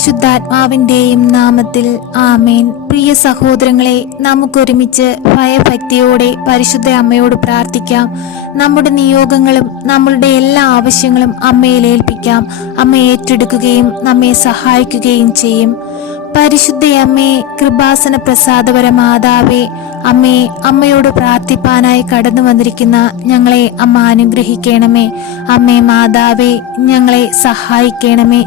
പരിശുദ്ധാത്മാവിന്റെയും നാമത്തിൽ ആമേൻ. പ്രിയ സഹോദരങ്ങളെ നമുക്കൊരുമിച്ച് ഭയഭക്തിയോടെ പരിശുദ്ധ അമ്മയോട് പ്രാർത്ഥിക്കാം. നമ്മുടെ നിയോഗങ്ങളും നമ്മളുടെ എല്ലാ ആവശ്യങ്ങളും അമ്മയിൽ ഏൽപ്പിക്കാം. അമ്മ ഏറ്റെടുക്കുകയും നമ്മെ സഹായിക്കുകയും ചെയ്യും. പരിശുദ്ധ അമ്മേ കൃപാസന പ്രസാദപര മാതാവേ അമ്മേ അമ്മയോട് പ്രാർത്ഥിപ്പാനായി കടന്നു വന്നിരിക്കുന്ന ഞങ്ങളെ അമ്മ അനുഗ്രഹിക്കണമേ. അമ്മേ മാതാവേ ഞങ്ങളെ സഹായിക്കണമേ.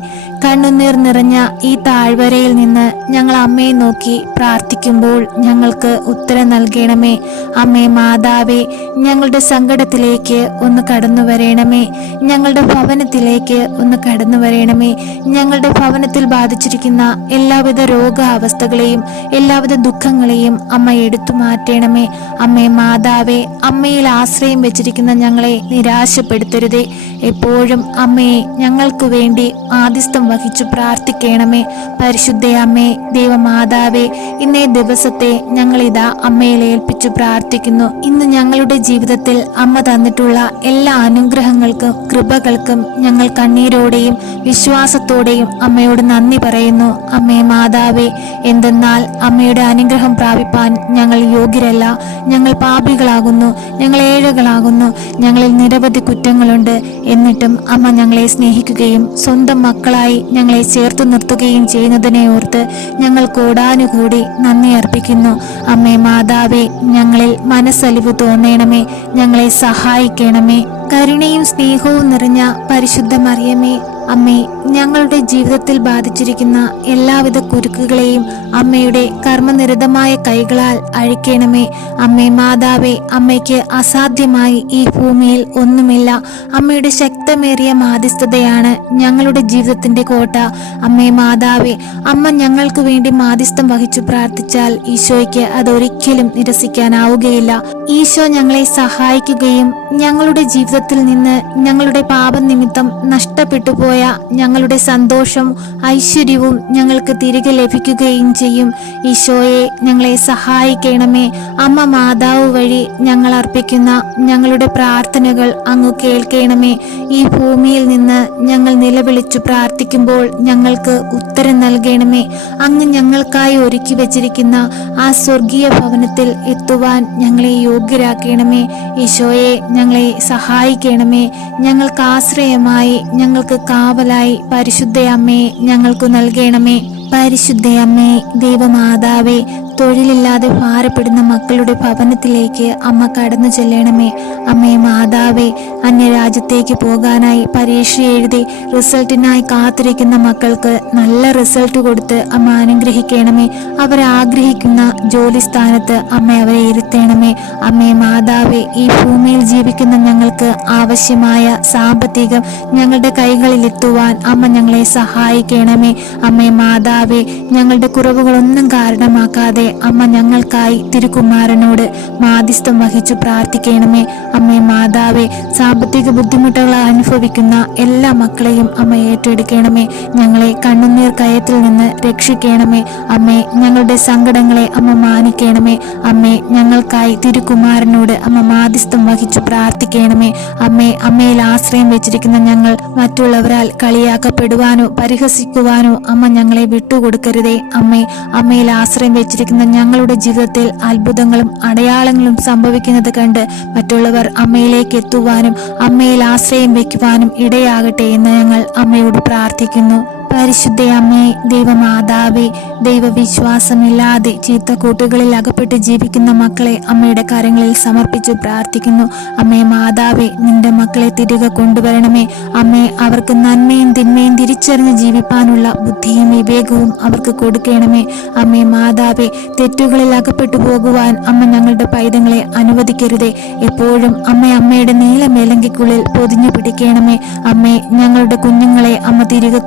കണ്ണുനീർ നിറഞ്ഞ ഈ താഴ്വരയിൽ നിന്ന് ഞങ്ങൾ അമ്മയെ നോക്കി പ്രാർത്ഥിക്കുമ്പോൾ ഞങ്ങൾക്ക് ഉത്തരം നൽകണമേ. അമ്മേ മാതാവേ ഞങ്ങളുടെ സങ്കടത്തിലേക്ക് ഒന്ന് കടന്നു വരണമേ. ഞങ്ങളുടെ ഭവനത്തിലേക്ക് ഒന്ന് കടന്നു വരണമേ. ഞങ്ങളുടെ ഭവനത്തിൽ ബാധിച്ചിരിക്കുന്ന എല്ലാവിധ രോഗാവസ്ഥകളെയും എല്ലാവിധ ദുഃഖങ്ങളെയും അമ്മ എടുത്തു മാറ്റണമേ. അമ്മേ മാതാവേ അമ്മയിൽ ആശ്രയം വെച്ചിരിക്കുന്ന ഞങ്ങളെ നിരാശപ്പെടുത്തരുതേ. എപ്പോഴും അമ്മയെ ഞങ്ങൾക്ക് വേണ്ടി ആദിസ്ഥം വഹിച്ചു പ്രാർത്ഥിക്കണമേ. പരിശുദ്ധ അമ്മേ ദൈവമാതാവേ ഇന്നേ ദിവസത്തെ ഞങ്ങളിതാ അമ്മയിൽ ഏൽപ്പിച്ചു പ്രാർത്ഥിക്കുന്നു. ഇന്ന് ഞങ്ങളുടെ ജീവിതത്തിൽ അമ്മ തന്നിട്ടുള്ള എല്ലാ അനുഗ്രഹങ്ങൾക്കും കൃപകൾക്കും ഞങ്ങൾ കണ്ണീരോടെയും വിശ്വാസത്തോടെയും അമ്മയോട് നന്ദി പറയുന്നു. അമ്മേ മാതാവേ എന്തെന്നാൽ അമ്മയുടെ അനുഗ്രഹം പ്രാപിപ്പാൻ ഞങ്ങൾ യോഗ്യരല്ല. ഞങ്ങൾ പാപികളാകുന്നു ഞങ്ങൾ ഏഴകളാകുന്നു ഞങ്ങളിൽ നിരവധി കുറ്റങ്ങളുണ്ട്. എന്നിട്ടും അമ്മ ഞങ്ങളെ സ്നേഹിക്കുകയും സ്വന്തം മക്കളായി ഞങ്ങളെ ചേർത്തു നിർത്തുകയും ചെയ്യുന്നതിനെ ഓർത്ത് ഞങ്ങൾ കൂടാനുകൂടി നന്ദി അർപ്പിക്കുന്നു. അമ്മേ മാതാവേ ഞങ്ങളിൽ മനസ്സലിവ് തോന്നണമേ ഞങ്ങളെ സഹായിക്കണമേ. കരുണയും സ്നേഹവും നിറഞ്ഞ പരിശുദ്ധ മറിയമേ അമ്മേ ഞങ്ങളുടെ ജീവിതത്തിൽ ബാധിച്ചിരിക്കുന്ന എല്ലാവിധ കുരുക്കുകളെയും അമ്മയുടെ കർമ്മനിരതമായ കൈകളാൽ അഴിക്കണമേ. അമ്മേ മാതാവേ അമ്മയ്ക്ക് അസാധ്യമായി ഈ ഭൂമിയിൽ ഒന്നുമില്ല. അമ്മയുടെ ശക്തമേറിയ മാധ്യസ്ഥതയാണ് ഞങ്ങളുടെ ജീവിതത്തിന്റെ കോട്ട. അമ്മേ മാതാവേ അമ്മ ഞങ്ങൾക്ക് വേണ്ടി മാധ്യസ്ഥം വഹിച്ചു പ്രാർത്ഥിച്ചാൽ ഈശോയ്ക്ക് അതൊരിക്കലും നിരസിക്കാനാവുകയില്ല. ഈശോ ഞങ്ങളെ സഹായിക്കുകയും ഞങ്ങളുടെ ജീവിതത്തിൽ നിന്ന് ഞങ്ങളുടെ പാപനിമിത്തം നഷ്ടപ്പെട്ടു പോയ ഞങ്ങളുടെ സന്തോഷം ഐശ്വര്യവും ഞങ്ങൾക്ക് തിരികെ ലഭിക്കുകയും ചെയ്യും. ഈശോയെ ഞങ്ങളെ സഹായിക്കണമേ. അമ്മ മാതാവ് വഴി ഞങ്ങൾ അർപ്പിക്കുന്ന ഞങ്ങളുടെ പ്രാർത്ഥനകൾ അങ്ങ് കേൾക്കണമേ. ഈ ഭൂമിയിൽ നിന്ന് ഞങ്ങൾ നിലവിളിച്ചു പ്രാർത്ഥിക്കുമ്പോൾ ഞങ്ങൾക്ക് ഉത്തരം നൽകണമേ. അങ്ങ് ഞങ്ങൾക്കായി ഒരുക്കി വച്ചിരിക്കുന്ന ആ സ്വർഗീയ ഭവനത്തിൽ എത്തുവാൻ ഞങ്ങളെ യോഗ്യരാക്കണമേ. ഈശോയെ ഞങ്ങളെ സഹായിക്കണമേ. ഞങ്ങൾക്ക് ആശ്രയമായി ഞങ്ങൾക്ക് കാവലായി പരിശുദ്ധ ഞങ്ങൾക്കു ഞങ്ങൾക്ക് നൽകണമേ. പരിശുദ്ധയമ്മേ ദൈവമാതാവേ തൊഴിലില്ലാതെ ഭാരപ്പെടുന്ന മക്കളുടെ ഭവനത്തിലേക്ക് അമ്മ കടന്നു ചെല്ലണമേ. അമ്മേ മാതാവേ അന്യരാജ്യത്തേക്ക് പോകാനായി പരീക്ഷ എഴുതി റിസൾട്ടിനായി കാത്തിരിക്കുന്ന മക്കൾക്ക് നല്ല റിസൾട്ട് കൊടുത്ത് അമ്മ അനുഗ്രഹിക്കണമേ. അവരാഗ്രഹിക്കുന്ന ജോലി സ്ഥാനത്ത് അമ്മ അവരെ ഇരുത്തണമേ. അമ്മേ മാതാവേ ഈ ഭൂമിയിൽ ജീവിക്കുന്ന ഞങ്ങൾക്ക് ആവശ്യമായ സാമ്പത്തികം ഞങ്ങളുടെ കൈകളിൽ എത്തുവാൻ അമ്മ ഞങ്ങളെ സഹായിക്കണമേ. അമ്മേ മാതാവേ ഞങ്ങളുടെ കുറവുകളൊന്നും കാരണമാക്കാതെ അമ്മ ഞങ്ങൾക്കായി തിരുകുമാരനോട് മാധ്യസ്ഥം വഹിച്ചു പ്രാർത്ഥിക്കണമേ. അമ്മേ മാതാവേ സാമ്പത്തിക ബുദ്ധിമുട്ടുകൾ അനുഭവിക്കുന്ന എല്ലാ മക്കളെയും അമ്മ ഏറ്റെടുക്കണമേ. ഞങ്ങളെ കണ്ണുനീർ കയത്തിൽ നിന്ന് രക്ഷിക്കണമേ. അമ്മേ ഞങ്ങളുടെ സങ്കടങ്ങളെ അമ്മ മാനിക്കണമേ. അമ്മേ ഞങ്ങൾക്കായി തിരുകുമാരനോട് അമ്മ മാധ്യസ്ഥം വഹിച്ചു പ്രാർത്ഥിക്കണമേ. അമ്മേ അമ്മയിൽ ആശ്രയം വെച്ചിരിക്കുന്ന ഞങ്ങൾ മറ്റുള്ളവരാൽ കളിയാക്കപ്പെടുവാനോ പരിഹസിക്കുവാനോ അമ്മ ഞങ്ങളെ വിട്ടുകൊടുക്കരുതേ. അമ്മേ അമ്മയിൽ ആശ്രയം വെച്ചിരിക്കുന്ന ഞങ്ങളുടെ ജീവിതത്തിൽ അത്ഭുതങ്ങളും അടയാളങ്ങളും സംഭവിക്കുന്നത് കണ്ട് മറ്റുള്ളവർ അമ്മയിലേക്ക് എത്തുവാനും അമ്മയിൽ ആശ്രയം വയ്ക്കുവാനും ഇടയാകട്ടെ എന്ന് ഞങ്ങൾ അമ്മയോട് പ്രാർത്ഥിക്കുന്നു. പരിശുദ്ധ അമ്മേ ദൈവമാതാവേ ദൈവവിശ്വാസമില്ലാതെ ചീത്ത കൂട്ടുകളിൽ അകപ്പെട്ട് ജീവിക്കുന്ന മക്കളെ അമ്മയുടെ കരങ്ങളിൽ സമർപ്പിച്ച് പ്രാർത്ഥിക്കുന്നു. അമ്മേ മാതാവേ നിന്റെ മക്കളെ തിരികെ കൊണ്ടുവരണമേ. അമ്മേ അവർക്ക് നന്മയും തിന്മയും തിരിച്ചറിഞ്ഞ് ജീവിപ്പാനുള്ള ബുദ്ധിയും വിവേകവും അവർക്ക് കൊടുക്കണമേ. അമ്മേ മാതാവേ തെറ്റുകളിൽ അകപ്പെട്ടു പോകുവാൻ അമ്മ ഞങ്ങളുടെ പൈതങ്ങളെ അനുവദിക്കരുതേ. എപ്പോഴും അമ്മ അമ്മയുടെ നീലമേലങ്കിക്കുള്ളിൽ പൊതിഞ്ഞു പിടിക്കണമേ. അമ്മേ ഞങ്ങളുടെ കുഞ്ഞുങ്ങളെ അമ്മ തിരികെ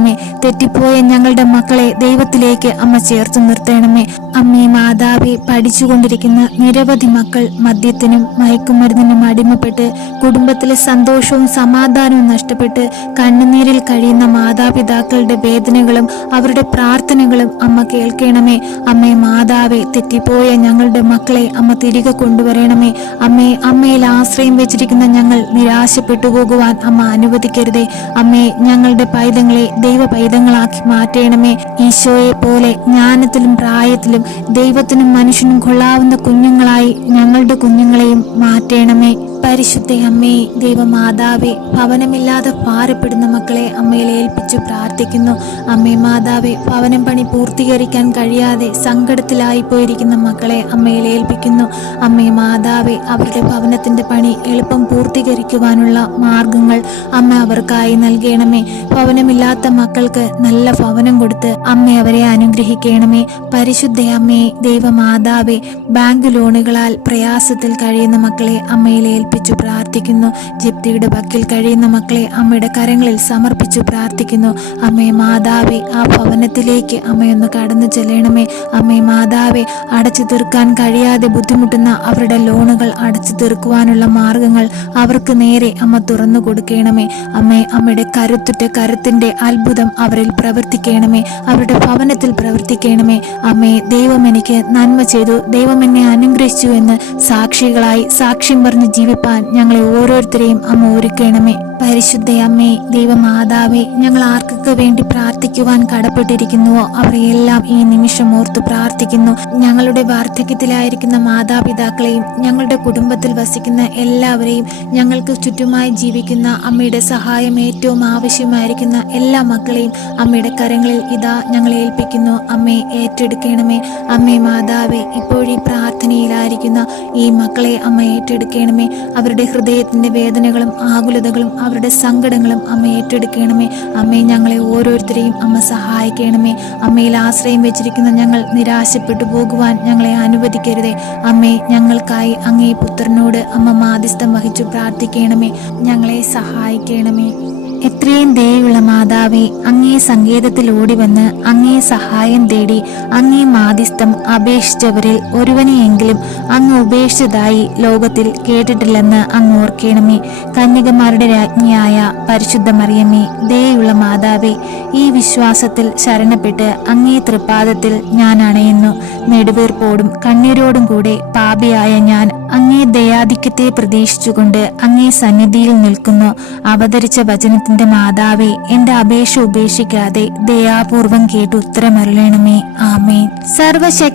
കൊണ്ടുവരണമേ തെറ്റിപ്പോയ ഞങ്ങളുടെ മക്കളെ ദൈവത്തിലേക്ക് അമ്മ ചേർത്ത് നിർത്തണമേ. അമ്മേ മാതാവെ പഠിച്ചുകൊണ്ടിരിക്കുന്ന നിരവധി മക്കൾ മദ്യത്തിനും മയക്കുമരുന്നിനും അടിമപ്പെട്ട് കുടുംബത്തിലെ സന്തോഷവും സമാധാനവും നഷ്ടപ്പെട്ട് കണ്ണുനീരിൽ കഴിയുന്ന മാതാപിതാക്കളുടെ വേദനകളും അവരുടെ പ്രാർത്ഥനകളും അമ്മ കേൾക്കണമേ. അമ്മേ മാതാവെ തെറ്റിപ്പോയ ഞങ്ങളുടെ മക്കളെ അമ്മ തിരികെ കൊണ്ടുവരണമേ. അമ്മേ അമ്മയിൽ ആശ്രയം വെച്ചിരിക്കുന്ന ഞങ്ങൾ നിരാശപ്പെട്ടു പോകുവാൻ അമ്മ അനുവദിക്കരുതേ. അമ്മേ ഞങ്ങളുടെ പൈതങ്ങളെ ദൈവ പൈതങ്ങളാക്കി മാറ്റണമേ. ഈശോയെ പോലെ ജ്ഞാനത്തിലും പ്രായത്തിലും ദൈവത്തിനും മനുഷ്യനും കൊള്ളാവുന്ന കുഞ്ഞുങ്ങളായി ഞങ്ങളുടെ കുഞ്ഞുങ്ങളെയും മാറ്റണമേ. പരിശുദ്ധ അമ്മേ ദൈവമാതാവേ ഭവനമില്ലാതെ ഭാരപ്പെടുന്ന മക്കളെ അമ്മയിൽ ഏൽപ്പിച്ചു പ്രാർത്ഥിക്കുന്നു. അമ്മേ മാതാവേ ഭവനം പണി പൂർത്തീകരിക്കാൻ കഴിയാതെ സങ്കടത്തിലായി പോയിരിക്കുന്ന മക്കളെ അമ്മയിൽ ഏൽപ്പിക്കുന്നു. അമ്മേ മാതാവേ അവരുടെ ഭവനത്തിന്റെ പണി എളുപ്പം പൂർത്തീകരിക്കുവാനുള്ള മാർഗങ്ങൾ അമ്മ അവർക്കായി നൽകണമേ. ഭവനമില്ലാത്ത മക്കൾക്ക് നല്ല ഭവനം കൊടുത്ത് അമ്മ അവരെ അനുഗ്രഹിക്കണമേ. പരിശുദ്ധ അമ്മേ ദൈവമാതാവേ ബാങ്ക് ലോണുകളാൽ പ്രയാസത്തിൽ കഴിയുന്ന മക്കളെ അമ്മയിൽ ഏൽപ്പിച്ചു പ്രാർത്ഥിക്കുന്നു. ജിപ്തിയുടെ ബക്കിൽ കഴിയുന്ന മക്കളെ അമ്മയുടെ കരങ്ങളിൽ സമർപ്പിച്ചു പ്രാർത്ഥിക്കുന്നു. അമ്മേ മാതാവേ ആ ഭവനത്തിലേക്ക് അമ്മയൊന്ന് കടന്നു ചെല്ലണമേ. അമ്മേ മാതാവേ അടച്ചു തീർക്കാൻ കഴിയാതെ ബുദ്ധിമുട്ടുന്ന അവരുടെ ലോണുകൾ അടച്ചു തീർക്കുവാനുള്ള മാർഗങ്ങൾ അവർക്ക് നേരെ അമ്മ തുറന്നു കൊടുക്കണമേ. അമ്മേ അമ്മയുടെ കരുത്തുറ്റ കരുത്തിന്റെ അത്ഭുതം അവരിൽ പ്രവർത്തിക്കണമേ. അവരുടെ ഭവനത്തിൽ പ്രവർത്തിക്കണമേ. അമ്മേ ദൈവം എനിക്ക് നന്മ ചെയ്തു. ദൈവം എന്നെ അനുഗ്രഹിച്ചു എന്ന് സാക്ഷികളായി സാക്ഷ്യം പറഞ്ഞ് ജീവിപ്പാൻ ഞങ്ങളെ ഓരോരുത്തരെയും അമ്മ ഒരുക്കണമേ. പരിശുദ്ധ അമ്മേ ദൈവമാതാവേ ഞങ്ങൾ ആർക്കൊക്കെ വേണ്ടി പ്രാർത്ഥിക്കുവാൻ കടപ്പെട്ടിരിക്കുന്നുവോ അവരെയെല്ലാം ഈ നിമിഷം ഓർത്ത് പ്രാർത്ഥിക്കുന്നു. ഞങ്ങളുടെ വാർദ്ധക്യത്തിലായിരിക്കുന്ന മാതാപിതാക്കളെയും ഞങ്ങളുടെ കുടുംബത്തിൽ വസിക്കുന്ന എല്ലാവരെയും ഞങ്ങൾക്ക് ചുറ്റുമായി ജീവിക്കുന്ന അമ്മയുടെ സഹായം ഏറ്റവും ആവശ്യമായിരിക്കുന്ന എല്ലാ മക്കളെയും അമ്മയുടെ കരങ്ങളിൽ ഇതാ ഞങ്ങൾ ഏൽപ്പിക്കുന്നു. അമ്മയെ ഏറ്റെടുക്കണമേ. അമ്മേ മാതാവേ ഇപ്പോഴീ പ്രാർത്ഥനയിലായിരിക്കുന്ന ഈ മക്കളെ അമ്മ ഏറ്റെടുക്കണമേ. അവരുടെ ഹൃദയത്തിന്റെ വേദനകളും ആകുലതകളും അവരുടെ സങ്കടങ്ങളും അമ്മ ഏറ്റെടുക്കണമേ. അമ്മയെ ഞങ്ങളെ ഓരോരുത്തരെയും അമ്മ സഹായിക്കണമേ. അമ്മയിൽ ആശ്രയം വെച്ചിരിക്കുന്ന ഞങ്ങൾ നിരാശപ്പെട്ടു പോകുവാൻ ഞങ്ങളെ അനുവദിക്കരുതേ. അമ്മേ ഞങ്ങൾക്കായി അങ്ങേ പുത്രനോട് അമ്മ മാധ്യസ്ഥം വഹിച്ചു പ്രാർത്ഥിക്കണമേ. ഞങ്ങളെ സഹായിക്കണമേ. എത്രയും ദയുള്ള മാതാവേ അങ്ങേ സങ്കേതത്തിൽ ഓടിവന്ന് അങ്ങേ സഹായം തേടി അങ്ങേ മാധ്യസ്ഥം അപേക്ഷിച്ചവരിൽ ഒരുവനെയെങ്കിലും അങ്ങ് ഉപേക്ഷിച്ചതായി ലോകത്തിൽ കേട്ടിട്ടില്ലെന്ന് അങ്ങ് ഓർക്കണമേ. കന്യകമാരുടെ രാജ്ഞിയായ പരിശുദ്ധ മറിയമ്മേ ദയുള്ള മാതാവേ ഈ വിശ്വാസത്തിൽ ശരണപ്പെട്ട് അങ്ങേ തൃപ്പാദത്തിൽ ഞാൻ അണയുന്നു. നെടുവീർപ്പോടും കണ്ണീരോടും കൂടെ പാപിയായ ഞാൻ അങ്ങേ ദയാധിക്യത്തെ പ്രതീക്ഷിച്ചുകൊണ്ട് അങ്ങേ സന്നിധിയിൽ നിൽക്കുന്നു. അവതരിച്ച വചനത്തിന്റെ മാതാവേ എന്റെ അപേക്ഷ ഉപേക്ഷിക്കാതെ ദയാപൂർവം കേട്ട് ഉത്തരമരുളണമേ. ആമേൻ.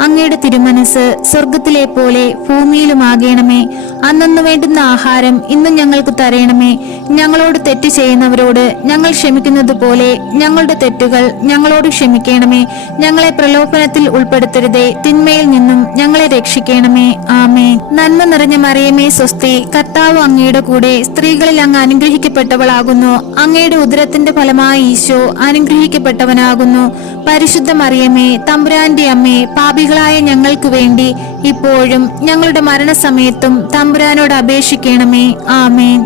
അങ്ങയുടെ തിരുമനസ് സ്വർഗത്തിലെ പോലെ ഭൂമിയിലുമാകണമേ. അന്നു വേണ്ടുന്ന ആഹാരം ഇന്നും ഞങ്ങൾക്ക് തരയണമേ ഞങ്ങളോട് തെറ്റ് ചെയ്യുന്നവരോട് ഞങ്ങൾ ക്ഷമിക്കുന്നത് പോലെ ഞങ്ങളുടെ തെറ്റുകൾ ഞങ്ങളോട് ക്ഷമിക്കണമേ. ഞങ്ങളെ പ്രലോഭനത്തിൽ ഉൾപ്പെടുത്തരുതേ. തിന്മയിൽ നിന്നും ഞങ്ങളെ രക്ഷിക്കണമേ. ആമേ നന്മ നിറഞ്ഞ മറിയമേ സ്വസ്തി. കർത്താവ് അങ്ങയുടെ കൂടെ സ്ത്രീകളിൽ അങ്ങ് അനുഗ്രഹിക്കപ്പെട്ടവളാകുന്നു. അങ്ങയുടെ ഉദരത്തിന്റെ ഫലമായി ഈശോ അനുഗ്രഹിക്കപ്പെട്ടവനാകുന്നു. പരിശുദ്ധ മറിയമേ തമ്പുരാന്റെ അമ്മേ പാപികളായ ഞങ്ങൾക്ക് വേണ്ടി ഇപ്പോഴും ഞങ്ങളുടെ മരണസമയത്തും തമ്പുരാനോട് അപേക്ഷിക്കണമേ. ആമേൻ.